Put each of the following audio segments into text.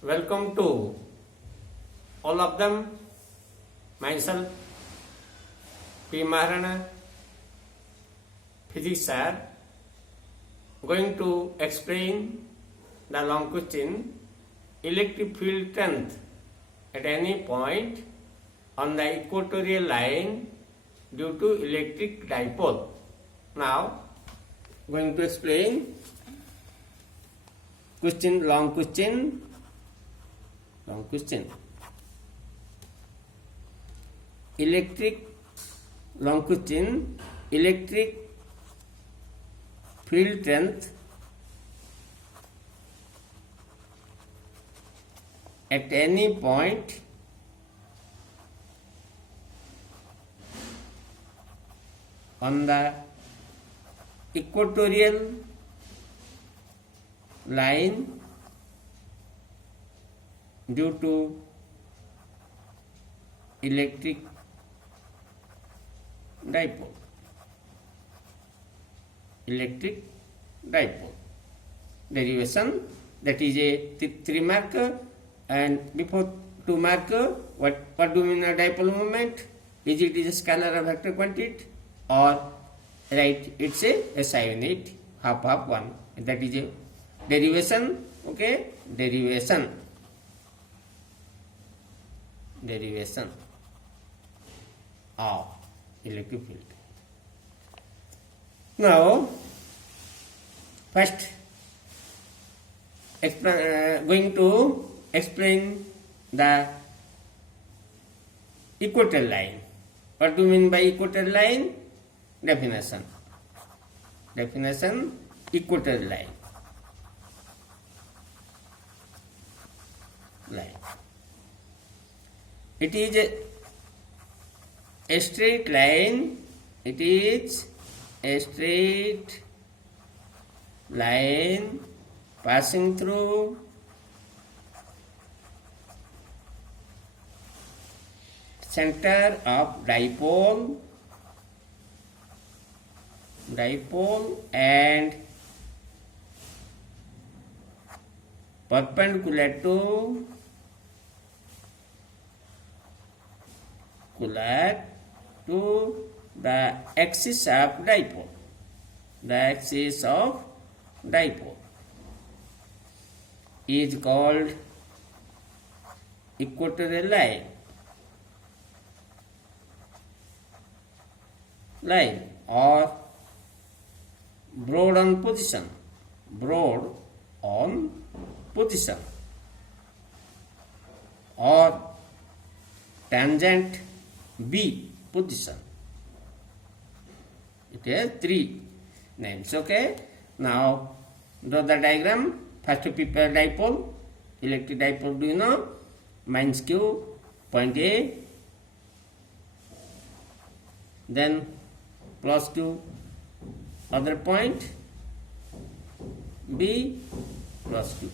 Welcome to all of them. Myself, P. Maharana, physics sir, going to explain the long question electric field strength at any point on the equatorial line due to electric dipole. Now, going to explain long question. Electric field strength at any point on the equatorial line due to electric dipole. Derivation, that is a 3 marker, and before 2 marker, what do we mean a dipole moment? Is it a scalar or vector quantity, or right, it's a SI unit, half 1. That is a derivation. Okay, derivation of electric field. Now, first going to explain the equatorial line. What do you mean by equatorial line? Definition. Equatorial line. It is a straight line. It is a straight line passing through center of dipole and perpendicular to the axis of dipole. Is called equatorial line or broad on position or tangent B position. It has 3 names. Okay. Now draw the diagram. First prepare dipole. Electric dipole, do you know? Minus Q, point A. Then plus Q, other point B, plus Q.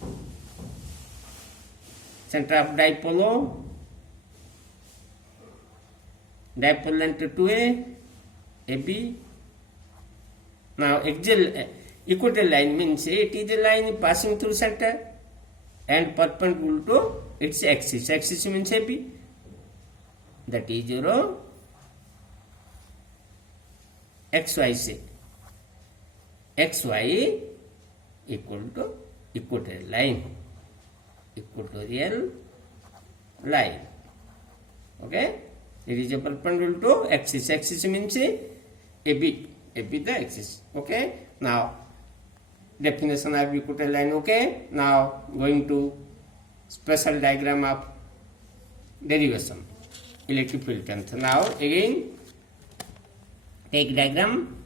Center of dipole O. Dipole length 2A, AB. Now equatorial line means it is a line passing through center and perpendicular to its axis. Axis means AB. That is your XY say. XY equal to equatorial line. Okay. It is a perpendicular to axis. Axis means AB the axis. Okay. Now, definition of equatorial line. Okay. Now, going to special diagram of derivation. Electric field strength. Now, again, take diagram.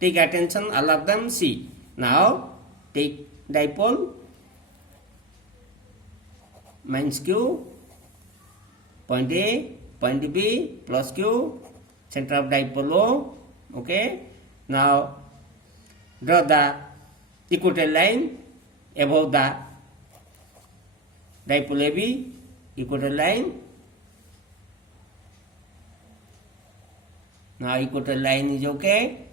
Take attention, all of them. See. Now, take dipole. Minus Q. Point A. Point B plus Q, center of dipole O. Okay. Now draw the equatorial line above the dipole AB. Equatorial line. Now equatorial line is okay.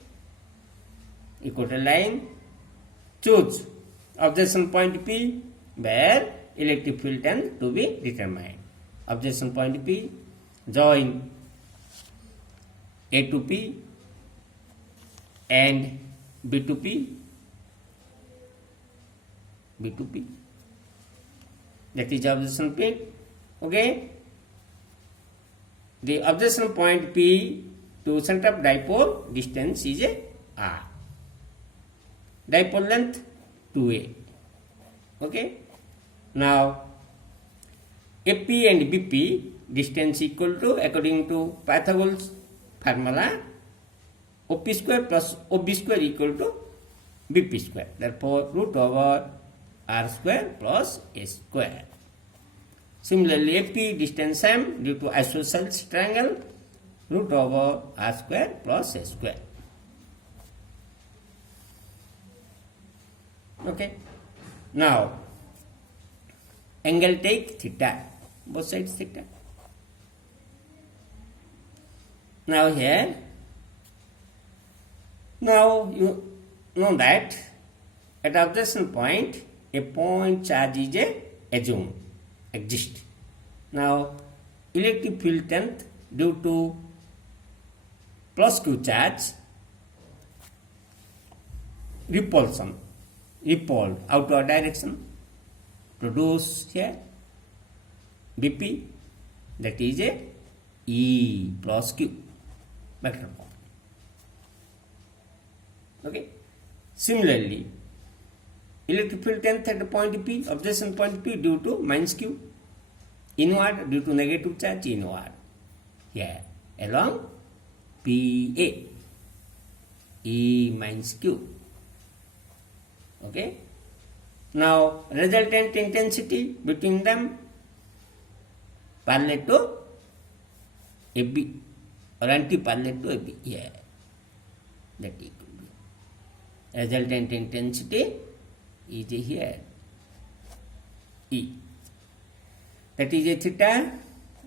Equatorial line. Choose observation point P where electric field tends to be determined. Observation point P, join A to P and B to P, that is observation point. Okay, the observation point P to center of dipole distance is a r, dipole length 2a. Okay, now AP and BP distance equal to, according to Pythagoras formula, OP square plus OB square equal to BP square. Therefore, root over R square plus A square. Similarly, AP distance same due to isosceles triangle, root over R square plus A square. Okay. Now, angle take theta, both sides theta. Now here, now you know that at observation point, a point charge is assumed, exist. Now, electric field length due to plus Q charge, repulsion, repelled outward direction, produce here BP, that is a E plus Q vector form. Okay. Similarly, electric field length at the point P, observation point P, due to minus Q, inward due to negative charge, inward here along PA, E minus Q. Okay. Now, resultant intensity between them parallel to AB or anti-parallel to AB. Yeah, that equal to resultant intensity is here E. That is a theta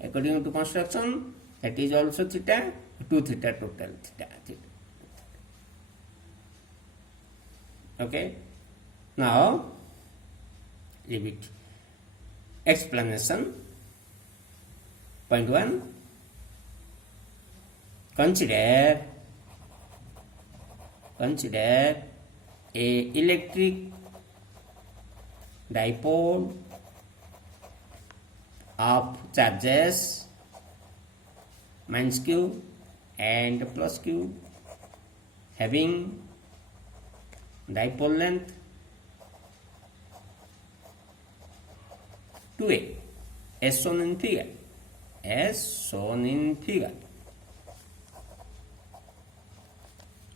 according to construction. That is also theta, 2 theta total theta. Okay. Now, leave it. Explanation. Point 1. Consider a electric dipole of charges minus Q and plus Q having dipole length 2a as shown in figure.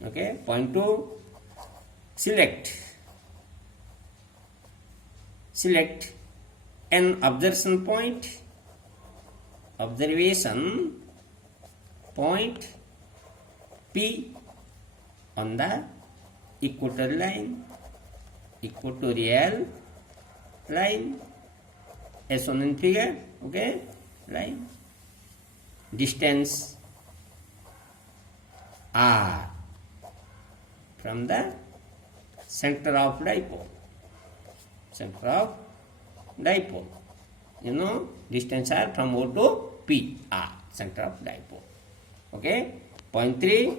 Okay. Point 2. Select an observation point P on the equatorial line as shown in figure. Okay, line, distance R from the center of dipole. You know, distance R from O to P, R, center of dipole. Okay. Point 3.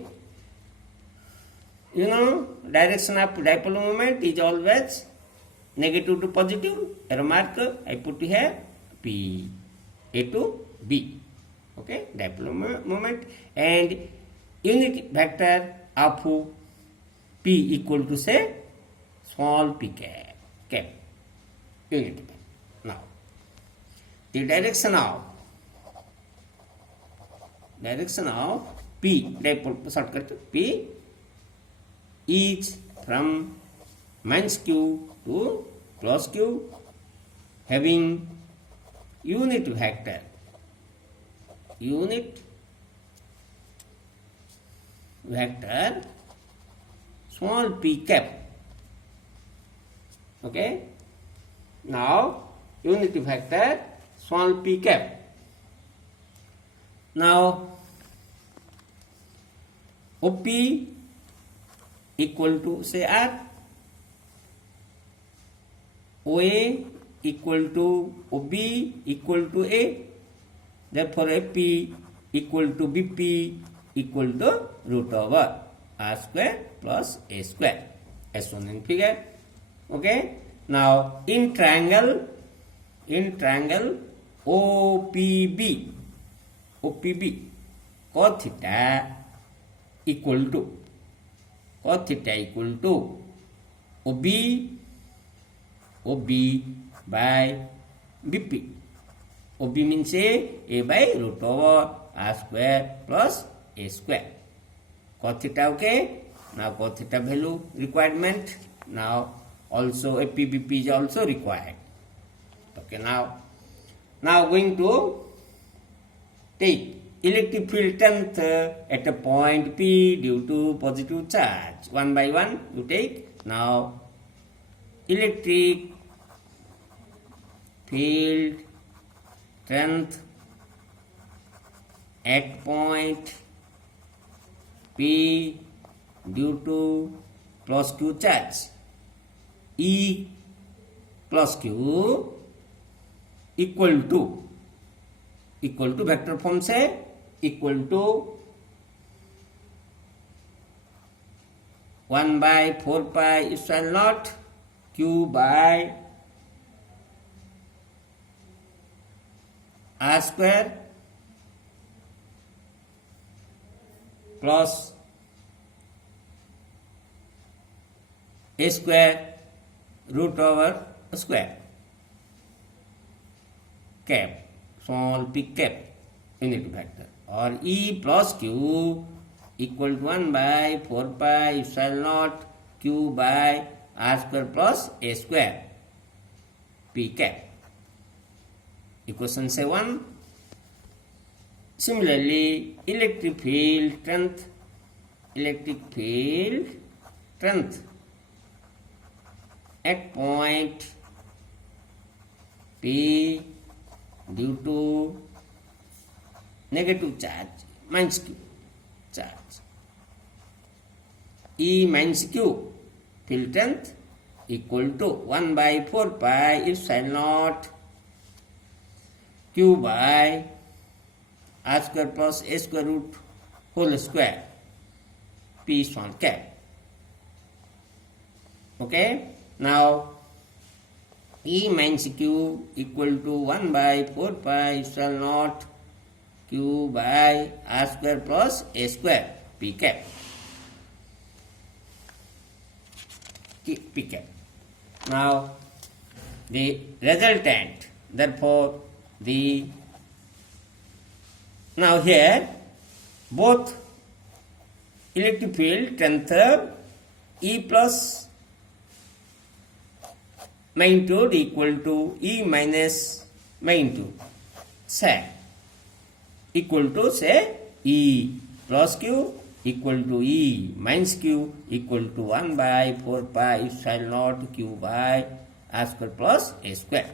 You know, direction of dipole moment is always negative to positive. Arrow mark I put here P, A to B. Okay, dipole moment, and unit vector of P equal to, say, small p cap, unit vector. Now, the direction of P, dipole shortcut P, is from minus Q to plus Q having unit vector small p cap. Okay. Now, unit vector small p cap. Now, OP equal to, say, R, OA equal to OB equal to A. Therefore, AP equal to BP equal to root over R square plus A square, as shown in figure. Okay. Now, in triangle OPB, cos theta equal to OB by BP. OB means A by root over R square plus A square. Cos theta, okay. Now cos theta value requirement. Now also APBP is also required. Okay, now going to take electric field strength at a point P due to positive charge. One by one you take. Now electric field strength at point P due to plus Q charge. E plus Q equal to vector form से equal to 1 by 4 pi epsilon naught Q by R square plus A square root over square cap, small p cap, unit vector, or E plus Q equal to 1 by 4 pi epsilon naught Q by R square plus A square p cap. Equation 7. Similarly, electric field strength at point P due to negative charge minus Q charge. E minus Q field strength equal to 1 by 4 pi epsilon naught Q by R square plus A square root whole square P small cap. Okay. Now E minus Q equal to 1 by 4 pi epsilon naught Q by R square plus A square P cap. P cap. Now the resultant, therefore now here both electric field strength E plus magnitude equal to E minus magnitude, say equal to say E plus Q equal to E minus Q equal to 1 by 4 pi epsilon naught Q by R square plus A square.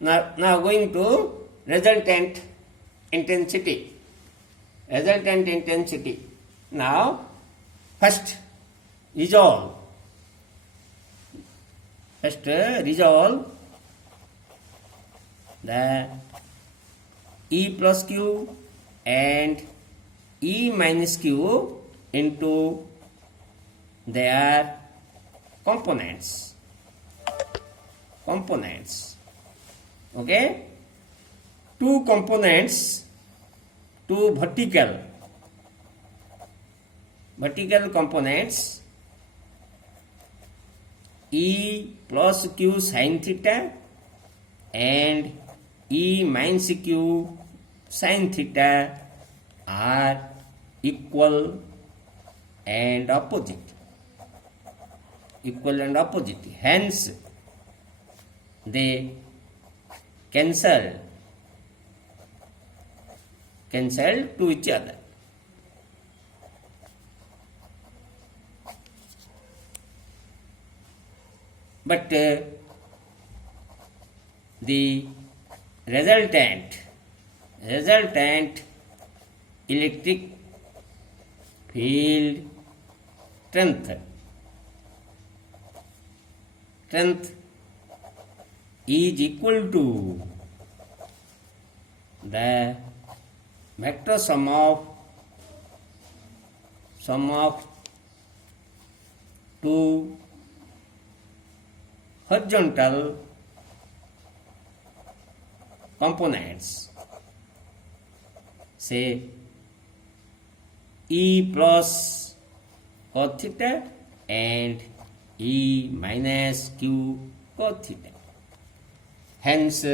Now going to resultant intensity. Now first resolve the E plus Q and E minus Q into their components. Okay, two components, two vertical components, E plus Q sin theta and E minus Q sin theta are equal and opposite. Hence, they cancel to each other. But the resultant electric field strength is equal to the vector sum of two horizontal components, say E plus cos theta and E minus Q cos theta. Hence,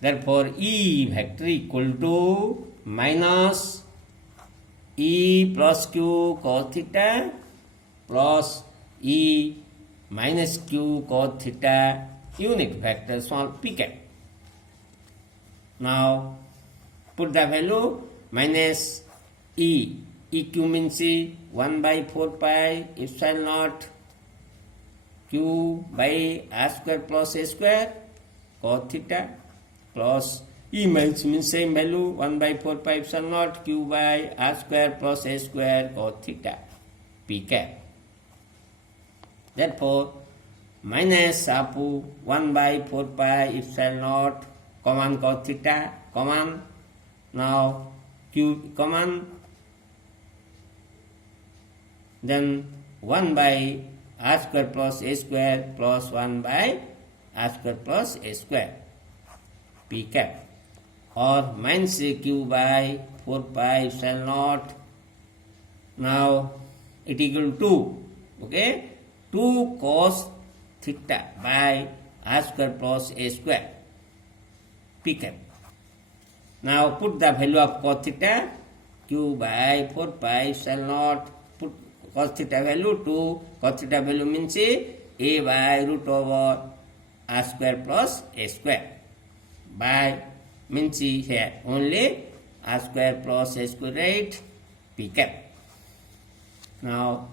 therefore, E vector equal to minus E plus Q cos theta plus E minus Q cos theta unit vector small p cap. Now, put the value minus E. EQ means 1 by 4 pi epsilon naught Q by R square plus A square cos theta plus E means same value 1 by 4 pi epsilon naught Q by R square plus A square cos theta p cap. Therefore, minus of 1 by 4 pi epsilon naught common cos theta common. Now Q common, then 1 by R square plus A square plus 1 by R square plus A square p cap, or minus Q by 4 pi epsilon naught. Now it equal to, okay, 2 cos theta by R square plus A square p cap. Now put the value of cos theta, Q by 4 pi epsilon naught, put cos theta value 2, cos theta value means A by root over R square plus A square, by means here only R square plus A square, right, p cap. Now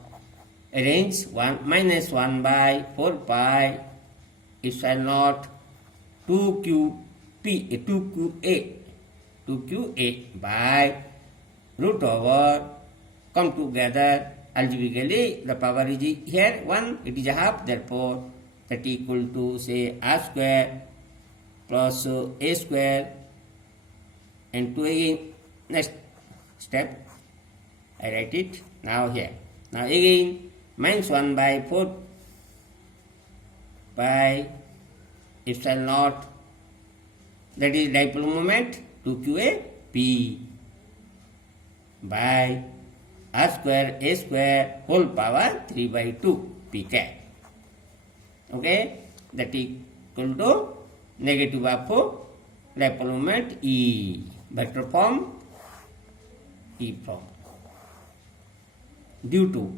arrange 1 minus 1 by 4 pi epsilon naught 2QA by root over, come together algebraically, the power is here 1, it is a half, therefore that equal to say R square plus A square, and 2 again next step I write it now here. Now again minus 1 by 4 pi epsilon naught, that is dipole moment 2QA P by R square A square whole power 3 by 2 p cap. Okay, that equal to negative of dipole moment E, vector form E form, due to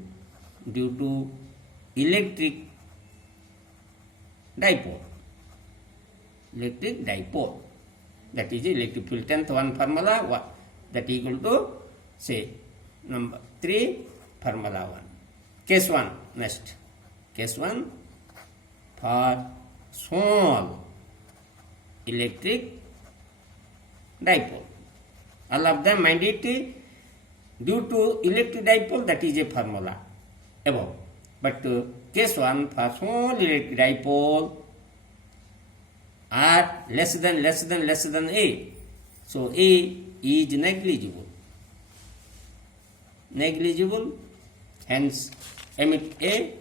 electric dipole, that is electric field 10th one formula, what that equal to say number 3 formula 1. Case 1 next. Case 1 for small electric dipole. All of them mind it, due to electric dipole, that is a formula above. But case 1 for small electric dipole are less than A. So A is negligible, hence emit A.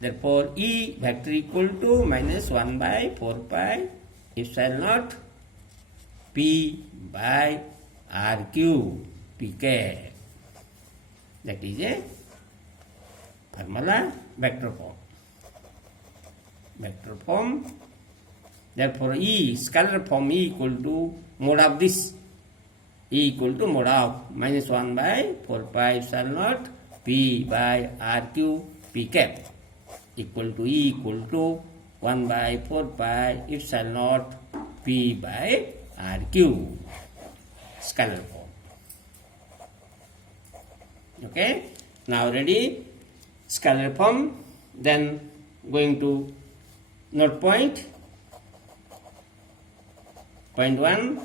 Therefore E vector equal to minus 1 by 4 pi epsilon naught P by RQ p cap. That is a formula vector form. Therefore E scalar form E equal to mode of this, E equal to mode of minus 1 by 4 pi epsilon naught P by RQ p cap equal to E equal to 1 by 4 pi epsilon naught P by RQ scalar form. Okay, now ready scalar form, then going to note point. Point 1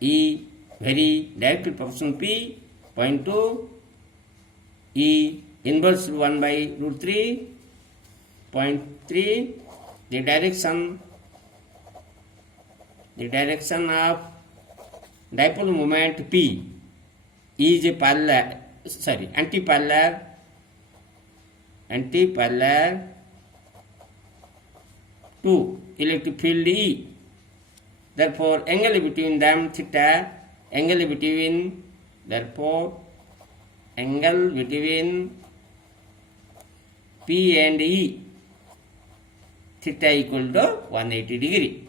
E very directly proportional P. Point 2 E inverse 1 by root 3. Point 3 the direction the direction of dipole moment P is antiparallel to electric field E. Therefore, angle between them theta, angle between P and E theta equal to 180 degree.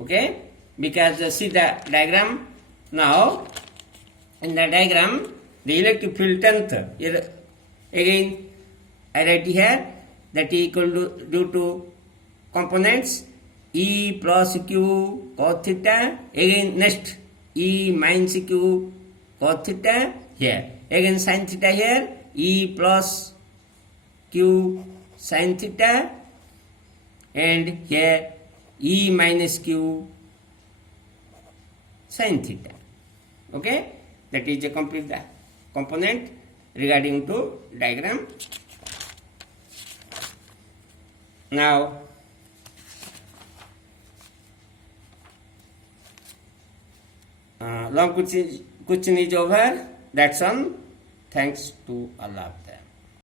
Okay, because see the diagram now. In the diagram, the electric field length again I write here that is equal to due to components E plus Q cos theta. Again next E minus Q cos theta here. Again sin theta here E plus Q sin theta, and here E minus Q sin theta. Okay, that is a complete the component regarding to diagram. Now long question is over. That's all. Thanks to Allah.